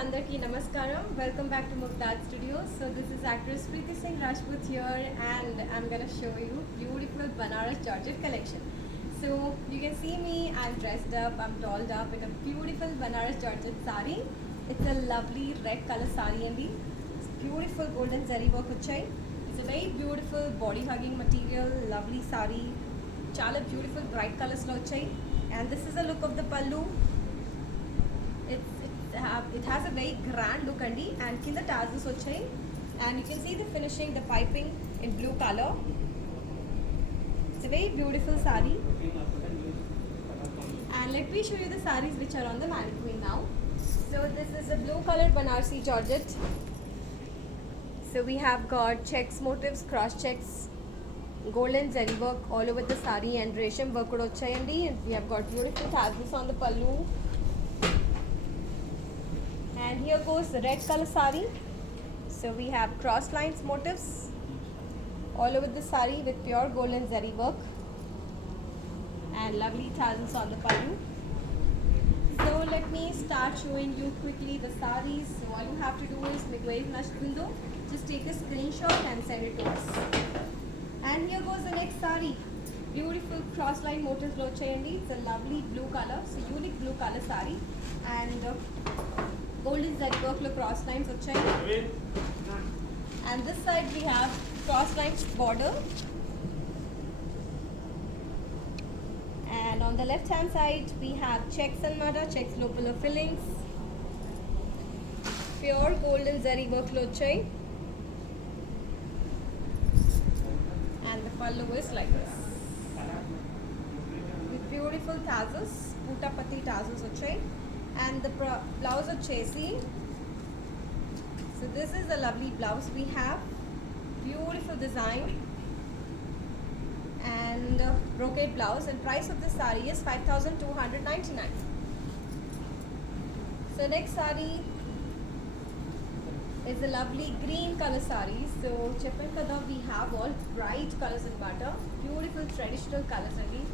Andarki Namaskaram. Welcome back to Mugdad Studios. So this is actress Preeti Singh Rajput here, and I'm gonna show you beautiful Banaras Georgette collection. So you can see me. I'm dressed up. I'm dolled up in a beautiful Banaras Georgette sari. It's a lovely red color sari and it's beautiful golden zari work vachai. It's a very beautiful body hugging material. Lovely sari. Chala beautiful bright colors lo vachai. And this is the look of the pallu. It has a very grand look and kinda tassels vachai, and you can see the finishing, the piping in blue color. It's a very beautiful sari, and let me show you the saris which are on the mannequin now. So this is a blue colored Banarsi Georgette. So we have got checks motifs, cross checks, golden zari work all over the sari, and resham work kuda vachayandi, and we have got beautiful tassels on the pallu. And here goes the red color sari. So we have cross lines motifs all over the sari with pure golden zari work and lovely tassels on the pallu. So let me start showing you quickly the saris. So all you have to do is make very nashtundo. Just take a screenshot and send it to us. And here goes the next sari. Beautiful cross line motifs lo cheyandi. It's a lovely blue color. So unique blue color sari, and golden zari work lo cross lines vachai. And this side we have cross lines border, and on the left hand side we have checks and mata, checks local fillings, pure golden zari work lo vachai, and the pallu is like this with beautiful tassels, putapati tassels vachai. And the blouse vachesi. So this is the lovely blouse we have. Beautiful design and brocade blouse, and price of this sari is 5,299. So next sari is a lovely green color sari. So chepan kada we have all bright colors in butter. Beautiful traditional colors only.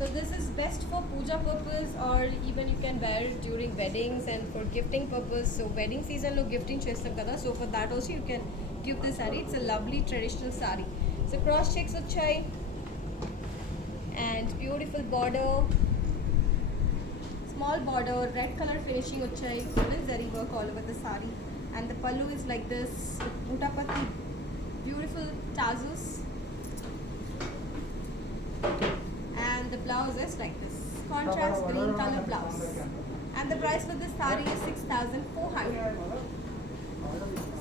So this is best for puja purpose, or even you can wear it during weddings and for gifting purpose. So wedding season lo gifting chestam kada, so for that also you can give this sari. It's a lovely traditional sari. So cross checks vachai and beautiful border, small border, red color finishing vachai, golden zari work all over the sari, and the pallu is like this with butapati, beautiful tassels. The blouse is like this, contrast green color blouse, and the price for this sari is 6,400.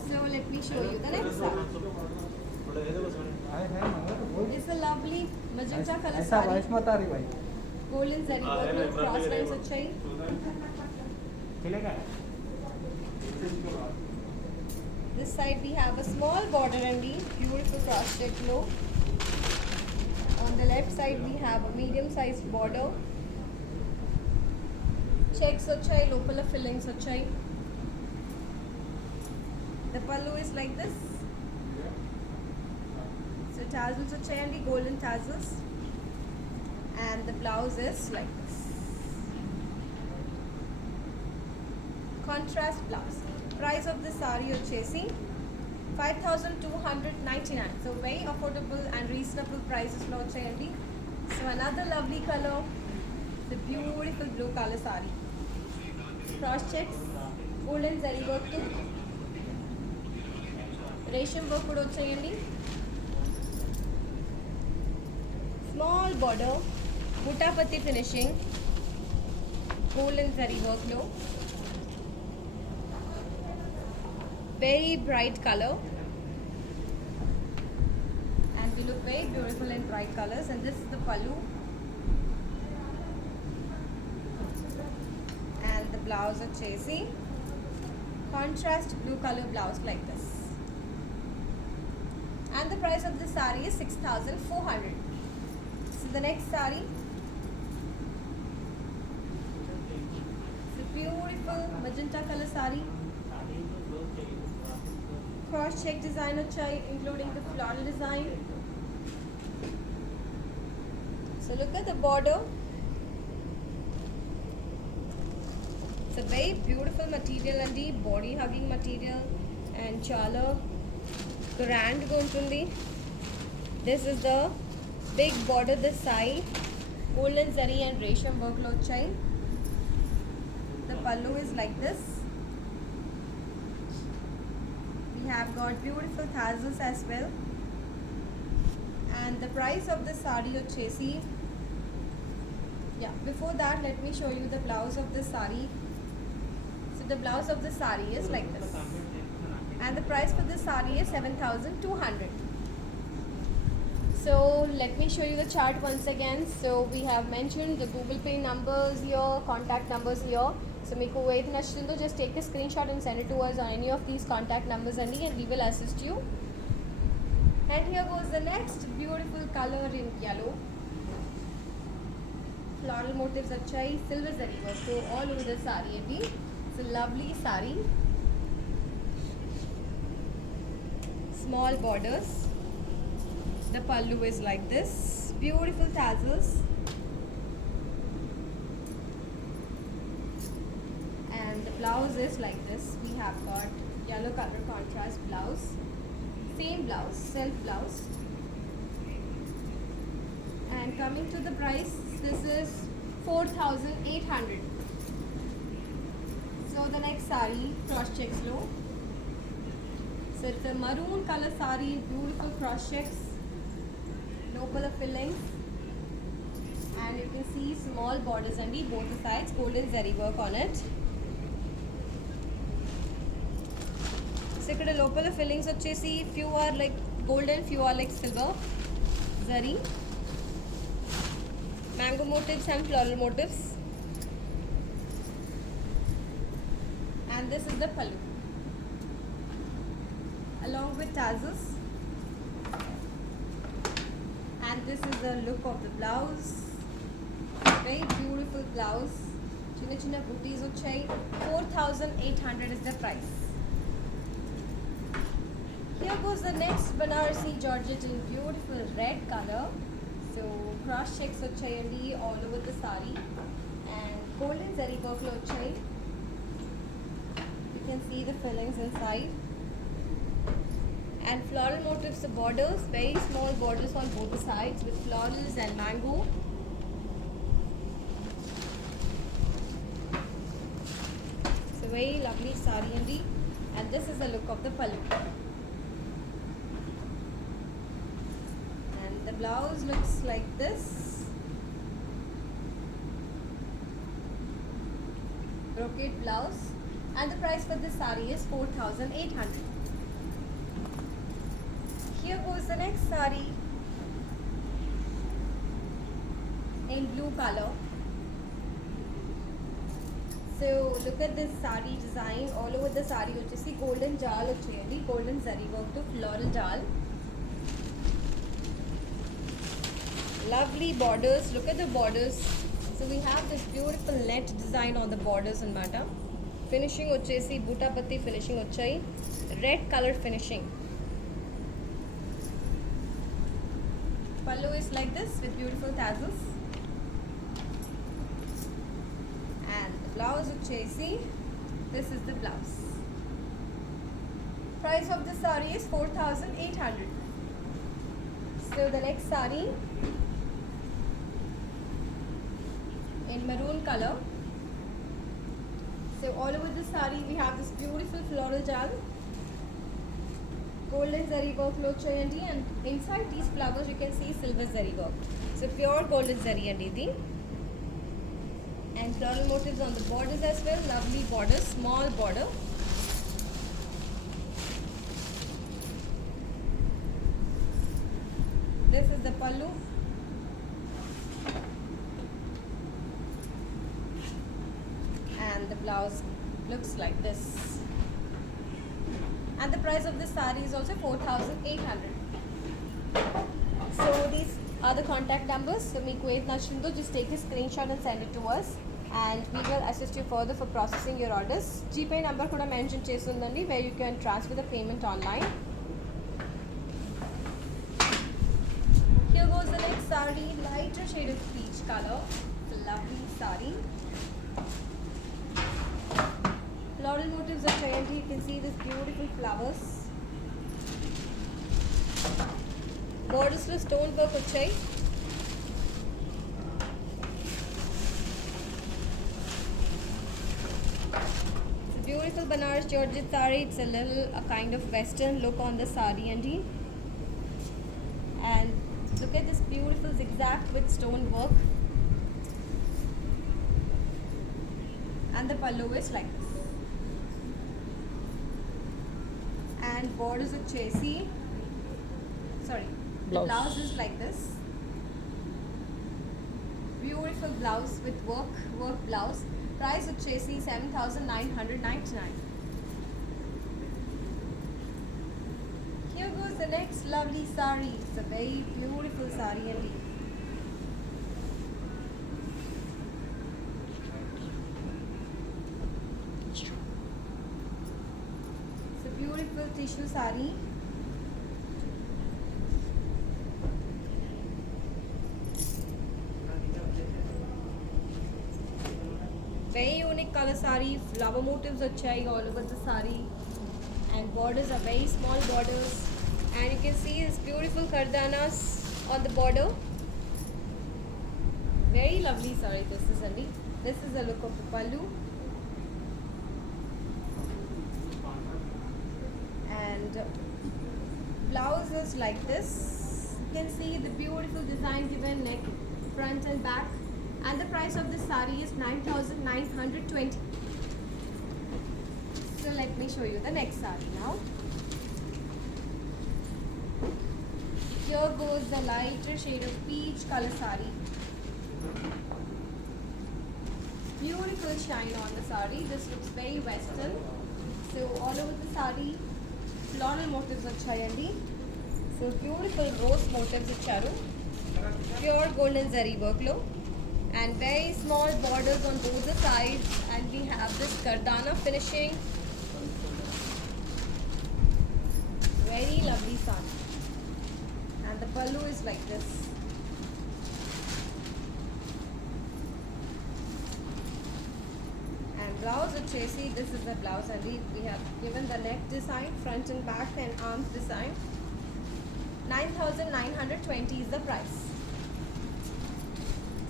So let me show you the next sari. It's a lovely magenta color sari, golden zari work with cross lines vachai. This side we have a small border and the beautiful cross check low. On the left side we have a medium sized border, checks vachai, local fillings vachai. The pallu is like this. So tassels vachai and the golden tassels, and the blouse is like this, contrast blouse. Price of this sari vachesi 5,299. So very affordable and reasonable prices lo vachayandi. So another lovely color, the beautiful blue color sari, cross checks, golden zari work to resham work kuda vachayandi, small border, butapati finishing, golden zari work lo, very bright color, and we look very beautiful in bright colors. And this is the pallu, and the blouse vachesi contrast blue color blouse like this, and the price of this sari is 6,400. So the next sari, it's a beautiful magenta color sari, cross check design vachai, including the floral design. So look at the border. It's So very beautiful material and the body hugging material and chala grand ga untundi. This is the big border this side, golden zari and resham work lo vachai. The pallu is like this. We have got beautiful tassels as well. And the price of the sari vachesi, before that let me show you the blouse of the sari. So the blouse of the sari is like this, and the price for this sari is 7,200. So let me show you the chart once again. So we have mentioned the Google Pay numbers here, contact numbers here. So meeku ఏది నచ్చుతుందో just take a screenshot and send it to us on any of these contact numbers and we will assist you. And here goes the next beautiful color in yellow. Floral motifs achai, silver zari work so all over the sari andi. It's a lovely sari. Small borders. The pallu is like this. Beautiful tassels. And the blouse is like this. We have got yellow color contrast blouse. Same blouse, self blouse. And coming to the price, this is 4,800. So the next sari, cross checks low. So it's a maroon color sari, beautiful cross checks, no color fillings, and you can see small borders on both the sides, golden zari work on it. So ikkada local fillings vachesi few are like golden, few are like silver zari, mango motifs and floral motifs. And this is the pallu along with tassels. And this is the look of the blouse. Very beautiful blouse. Chinna chinna booties vachai. 4,800 is the price. Here goes the next Banarasi Georgette in beautiful red color. So cross checks vachayandi all over the sari and golden zari work lo vachai. You can see the fillings inside. And floral motifs, the borders, very small borders on both the sides with florals and mango. It's a very lovely sari andi. And this is the look of the pallu. And the blouse looks like this. Brocade blouse. And the price for this sari is 4,800. Here goes the next sari in blue color. So look at this sari design all over the sari. Vachesi golden jal vachayandi, golden zari work to floral jal. Lovely borders. Look at the borders. So we have this beautiful net design on the borders and matter. Finishing vachesi buta patti finishing vachai, red color finishing. Pallu is like this with beautiful tassels. And the blouse vachesi, this is the blouse. Price of this sari is 4,800. So the next sari in maroon color. So all over the sari we have this beautiful floral jal, golden zari work lo chayandi, and inside these flowers you can see silver zari work. So pure golden zari andi idi. And floral motifs on the borders as well. Lovely borders, small border. This is the pallu. And the blouse looks like this. And the price of this sari is also 4,800. So these are the contact numbers. So meeku ఏది నచ్చిందో just take a screenshot and send it to us, and we will assist you further for processing your orders. GPay number kuda mention chesundandi where you can transfer the payment online. Here goes the next sari, lighter shade of peach color. It's a lovely sari. floral motifs వచ్చాయండి. You can see this beautiful flowers. Borders లో stone work వచ్చాయి. It's a beautiful Banaras Georgette saree. It's a little a kind of western look on the saree and look at this beautiful zigzag with stone work. And the pallu is like this. And borders వచ్చేసి the blouse is like this. Beautiful blouse with work blouse. Price వచ్చేసి 7,999. Here goes the next lovely saree. It's a very beautiful saree indeed. It's a beautiful tissue saree. Very unique color saree. Flower motifs వచ్చాయి all over the saree. And borders are very small borders. And you can see this beautiful kardanas on the border. Very lovely saree this is Andy. This is the look of the pallu. And blouse is like this. You can see the beautiful design given neck, front and back. And the price of this saree is 9,920. So let me show you the next saree now. Here goes the lighter shade of peach color saree. Beautiful shine on the saree. This looks very western. So all over the saree, floral motifs vachayandi. So beautiful rose motifs icharu. Pure golden zari work lo. And very small borders on both the sides. And we have this kardana finishing. Very lovely saree. And the pallu is like this. And blouse వచ్చేసి this is the blouse and we have given the neck design, front and back and arms design. 9,920 is the price.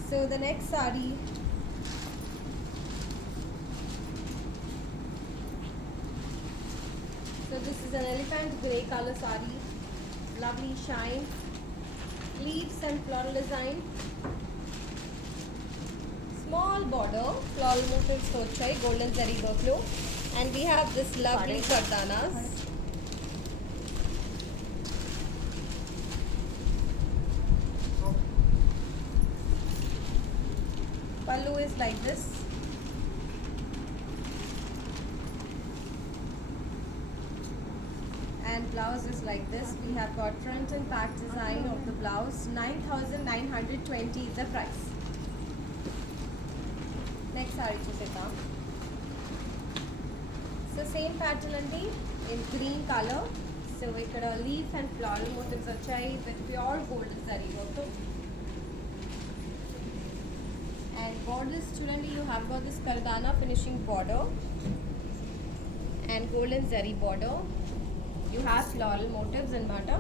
So the next saree so this is an elephant grey color saree. Lovely shine, leaves and floral design, small border, floral motifs వచ్చాయి golden zari work lo. And we have this lovely kardanas. Pallu is like this. And blouse is like this. We have got front and back design of the blouse. 9,920 is the price. Next saree చూసేద్దాం. So same pattern అండి in green color. So ఇక్కడ leaf and floral motifs వచ్చాయి with pure golden zari work. And borders చూడండి, you have got this kardana finishing border and golden zari border. You have floral motifs in matter.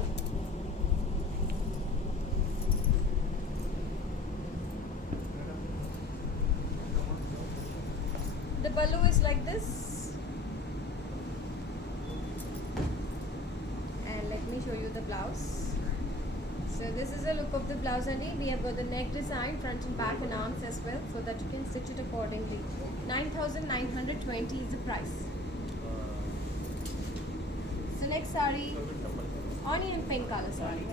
The pallu is like this. And let me show you the blouse. So this is the look of the blouse and we have got the neck design, front and back and arms as well, so that you can stitch it accordingly. 9,920 is the price. So next saree, onion pink color saree.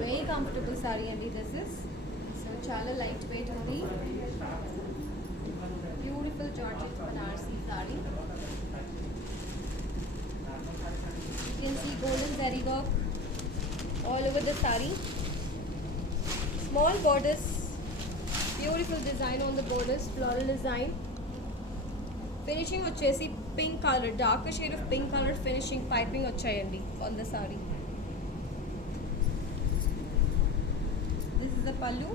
Very comfortable saree and this is. So chala lightweight only. Beautiful Georgette Banarasi saree. You can see golden zari work all over the saree. Small borders, beautiful design on the borders, floral design. Finishing వచ్చేసి pink color, darker shade of pink color finishing piping వచ్చాయండి on the saree. This is the pallu.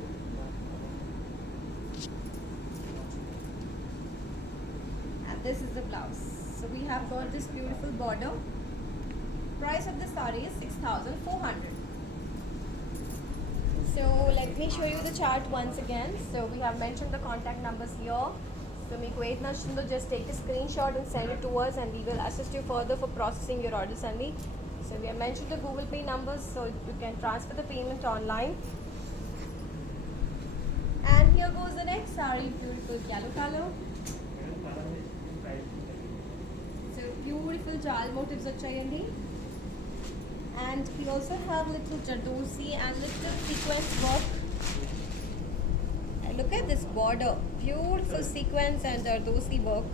this is the blouse. So we have got this beautiful border. Price of the saree is 6,400. So let me show you the chart once again. So we have mentioned the contact numbers here. So మీకు ఏది నచ్చిందో just take a screenshot and send it to us, and we will assist you further for processing your orders only. So we have mentioned the Google Pay numbers, so you can transfer the payment online. And here goes the next saree, beautiful yellow color. So beautiful jal motifs vachayandi. And we also have little jardosi and little sequence work. And look at this border, beautiful sequence and jardosi work.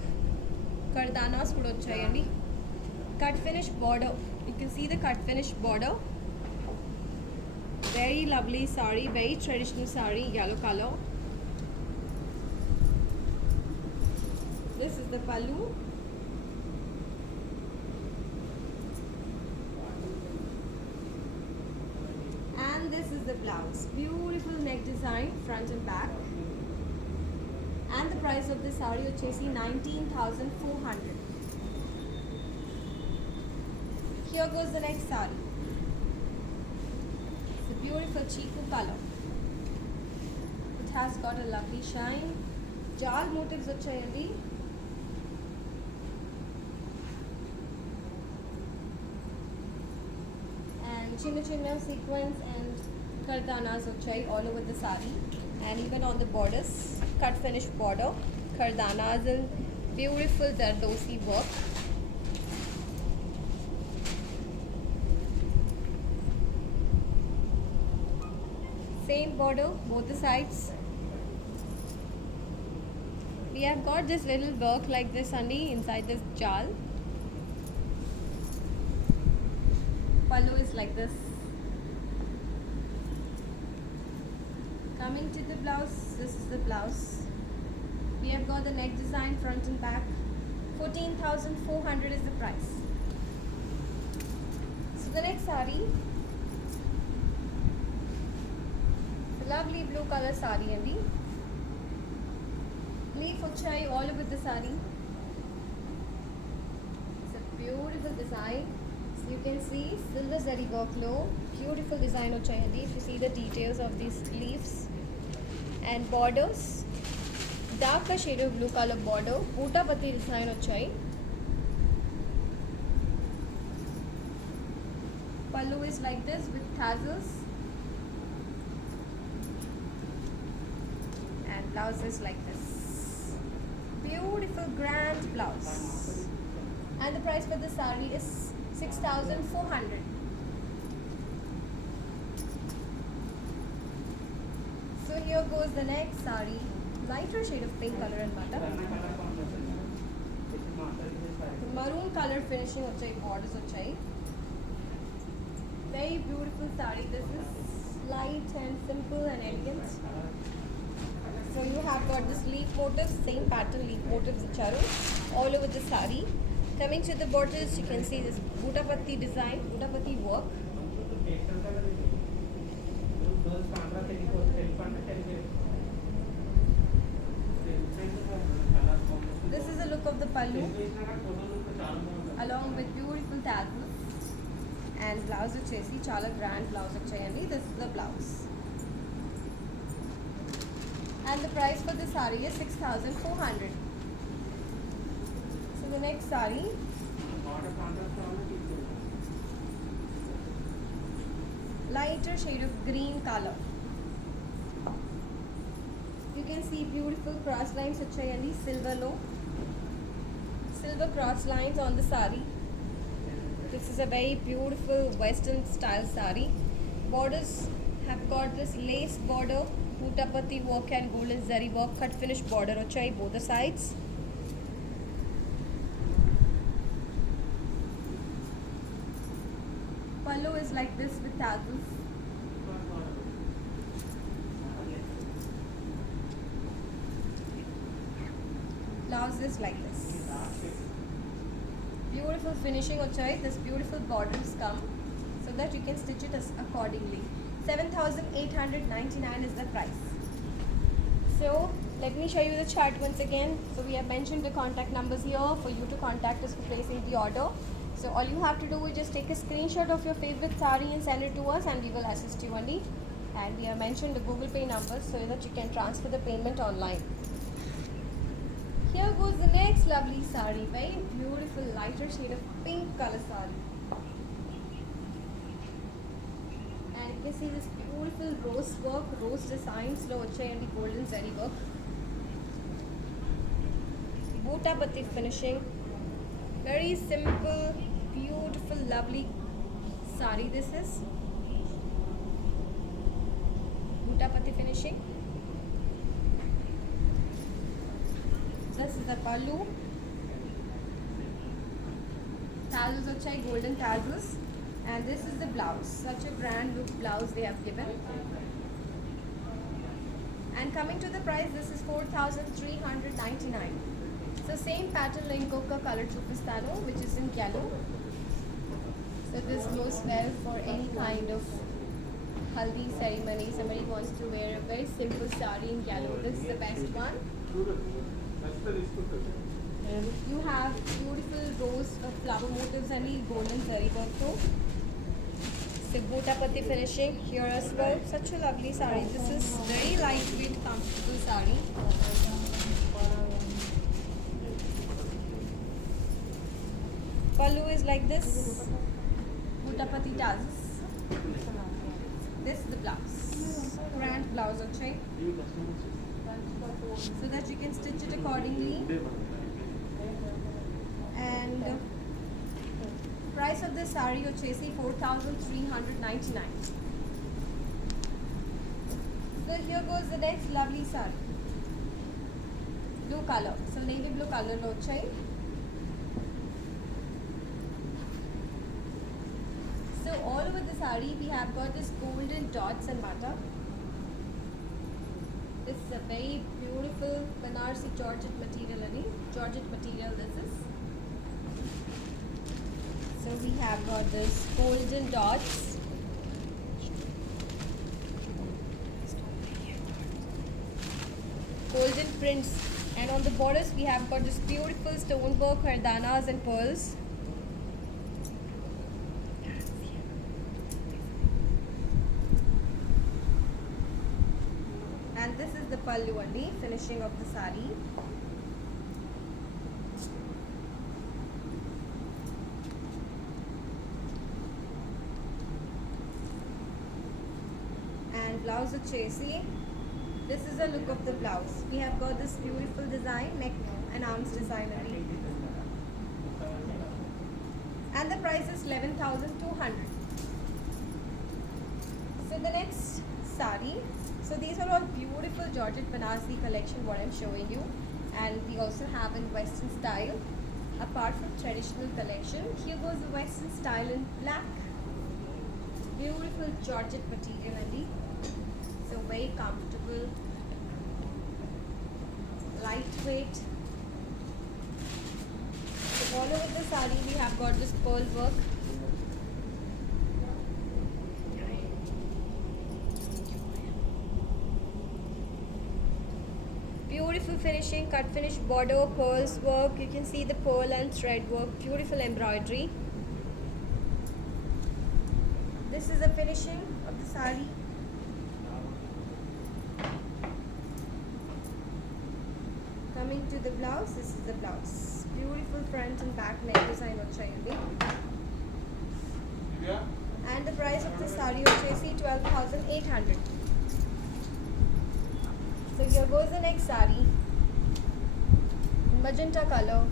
Kardanas kuda vachayandi. Cut finish border. You can see the cut finish border. Very lovely saree, very traditional saree, yellow color. This is the pallu. And this is the blouse. Beautiful neck design, front and back. And the price of this saree vachesi 19,400. Here goes the next saree. It's a beautiful chiku color. It has got a lovely shine. Jal motifs vachayandi. And chinna sequence and kardanas vachai all over the saree. And even on the borders, cut finish border, kardanas and beautiful zardosi work. Same border, both the sides. We have got this little work like this only inside this jal. Pallu is like this. Coming to the blouse, this is the blouse. We have got the neck design, front and back. 14,400 is the price. So the next saree, lovely blue color saree andi. Leaf vachai all over the saree. It's a beautiful design. So you can see silver zari work low. Beautiful design vachayandi. If you see the details of these leaves and borders, darker shade of blue color border. Bootta patti design vachai. Pallu is like this with tassels. Blouse is like this. Beautiful grand blouse. And the price for this saree is 6,400. So here goes the next saree. Lighter shade of pink color and butter. Maroon color finishing vachai, borders vachai. Very beautiful saree. This is light and simple and elegant. So you have got this leaf motifs, same pattern leaf motifs icharu all over the saree. Coming to the borders, you can see this bootta patti design, bootta patti work. This is the look of the pallu, along with beautiful tassels. And blouse vachesi chala grand blouse vachayandi. This is the blouse. And the price for this saree is 6,400. So the next saree, lighter shade of green color. You can see beautiful cross lines vachayandi, silver low. Silver cross lines on the saree. This is a very beautiful western style saree. Borders have got this lace border, bootta patti work and golden zari work, cut finish border vachai both the sides. Pallu is like this with tassels. Blouse is like this. Beautiful finishing vachai. This beautiful borders come so that you can stitch it accordingly. 7,899 is the price. So So let me show you the chart once again. So we have mentioned the contact numbers here for you to contact us for placing the order. So all you have to do is just take a screenshot of your favorite sari and send it to us, and we will assist you only. And we have mentioned the Google Pay numbers so that you can transfer the payment online. Here goes the next lovely sari, very beautiful lighter shade of pink color sari. And you can see this beautiful rose work, rose design, sloche and the golden zari work. Butta patti finishing. Very simple, beautiful, lovely sari this is. Butta patti finishing. This is the pallu. Tassels are golden tassels. And this is the blouse. Such a grand look blouse they have given. And coming to the price, this is 4,399. So same pattern like coca color chupastano, which is in yellow. So this goes well for any kind of haldi ceremony. Somebody wants to wear a very simple sari in yellow. This is the best one. You have beautiful rose flower motifs and the golden zari work too. So butta patti finishing here as well. Such a lovely sari. This is very lightweight, comfortable sari. Pallu is like this. Butta patti tassels. This is the blouse. Grand blouse, okay? So that you can stitch it accordingly. And price of this sari vachesi 4,399. So here goes the next lovely sari. Blue color. So navy blue color lo chai. So all over the sari we have got this golden dots and mata. This is a very beautiful Banarsi Georgette material. Georgette material this is. So we have got this golden dots. Golden prints. And on the borders we have got this beautiful stonework, hardanas and pearls. And this is the pallu only, finishing of the sari. And blouse chesi. This is the look of the blouse. We have got this beautiful design, neck and arms design only. And the price is 11,200. So the next sari. So these are all beautiful Georgette Banarsi collection what I'm showing you, and we also have in western style. Apart from traditional collection, here goes the western style in black. Beautiful Georgette material only. So very comfortable, lightweight. So all over the sari we have got this pearl work. Beautiful finishing, cut finish border, pearls work. You can see the pearl and thread work, beautiful embroidery. This is the finishing of the sari. Coming to the blouse, this is the blouse. Beautiful front and back neck design ochayundi. And the price of the sari ochesi 12,800. So here goes the next sari. Magenta color.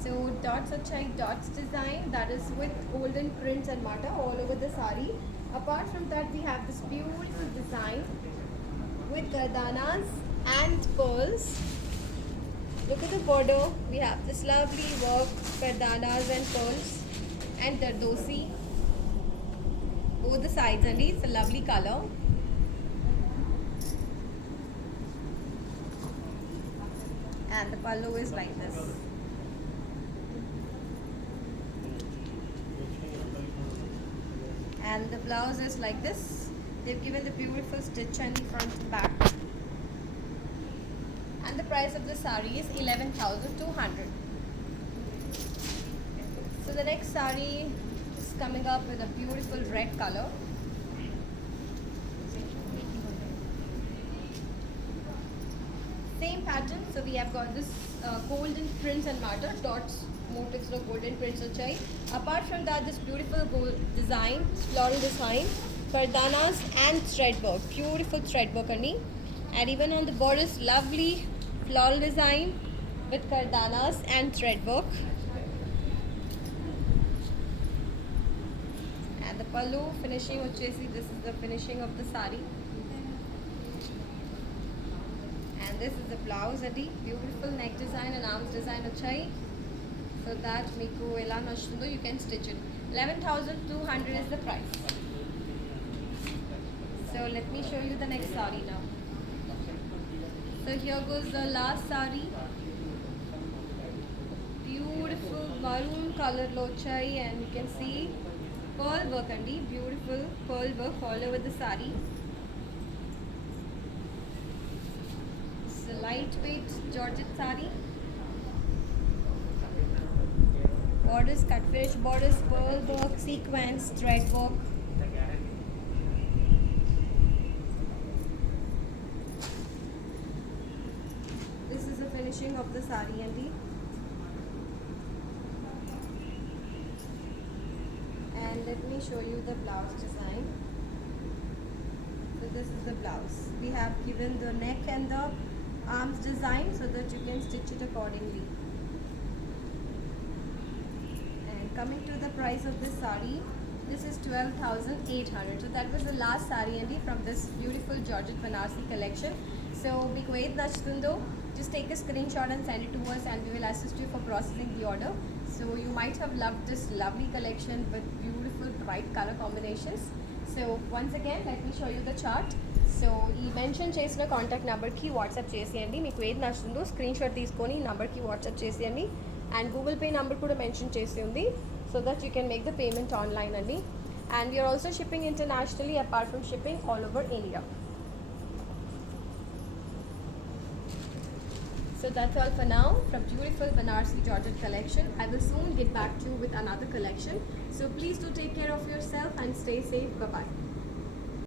So dots achai dots design, that is with golden prints and mata all over the sari. Apart from that we have this beautiful design with gardanas and pearls. Look at the border. We have this lovely work, gardanas and pearls and dardosi. Both the sides only. It's a lovely color. And the pallu is like this. And the blouse is like this. They've given the beautiful stitch on the front and back. And the price of the sari is 11,200. So the next sari is coming up with a beautiful red color. Same pattern, so we have got this golden prints and matter dots motifs of golden prints achai. Apart from that, this beautiful gold design, floral design, kardanas and thread work, beautiful thread work ani. And even on the borders, lovely floral design with kardanas and thread work. And the pallu finishing vachesi, this is the finishing of the sari. And this is the blouse adi, beautiful neck design and arms design achai. So that meeku ela nachtundo, you can stitch it. 11,200 is the price. So let me show you the next sari now. So here goes the last sari. Beautiful maroon color lo chai, and you can see pearl work andi, beautiful pearl work all over the sari. It's a lightweight Georgette sari. Borders, cut finish borders, pearl work, sequence, thread work. This is the finishing of the sari andi. And let me show you the blouse design. So this is the blouse. We have given the neck and the arms design so that you can stitch it accordingly. Coming to the price of this sari, this is 12,800. So that was the last sari andi from this beautiful Georgette Banarsi collection. So మీకు ఏది నచ్చుతుందో just take a screenshot and send it to us, and we will assist you for processing the order. So you might have loved this lovely collection with beautiful bright color combinations. So once again, let me show you the chart. So ఈ mention చేసిన contact నెంబర్కి WhatsApp చేసేయండి. మీకు ఏది నచ్చుతుందో screen shot తీసుకొని ఈ నెంబర్కి వాట్సాప్ చేసేయండి. అండ్ గూగుల్ పే నెంబర్ కూడా మెన్షన్ చేసి ఉంది, so that you can make the payment online అండి. And we are also shipping internationally apart from shipping all over India. So that's all for now from beautiful Banarsi Georgette collection. I will soon get back to you with another collection. So please do take care of yourself and stay safe. Bye bye.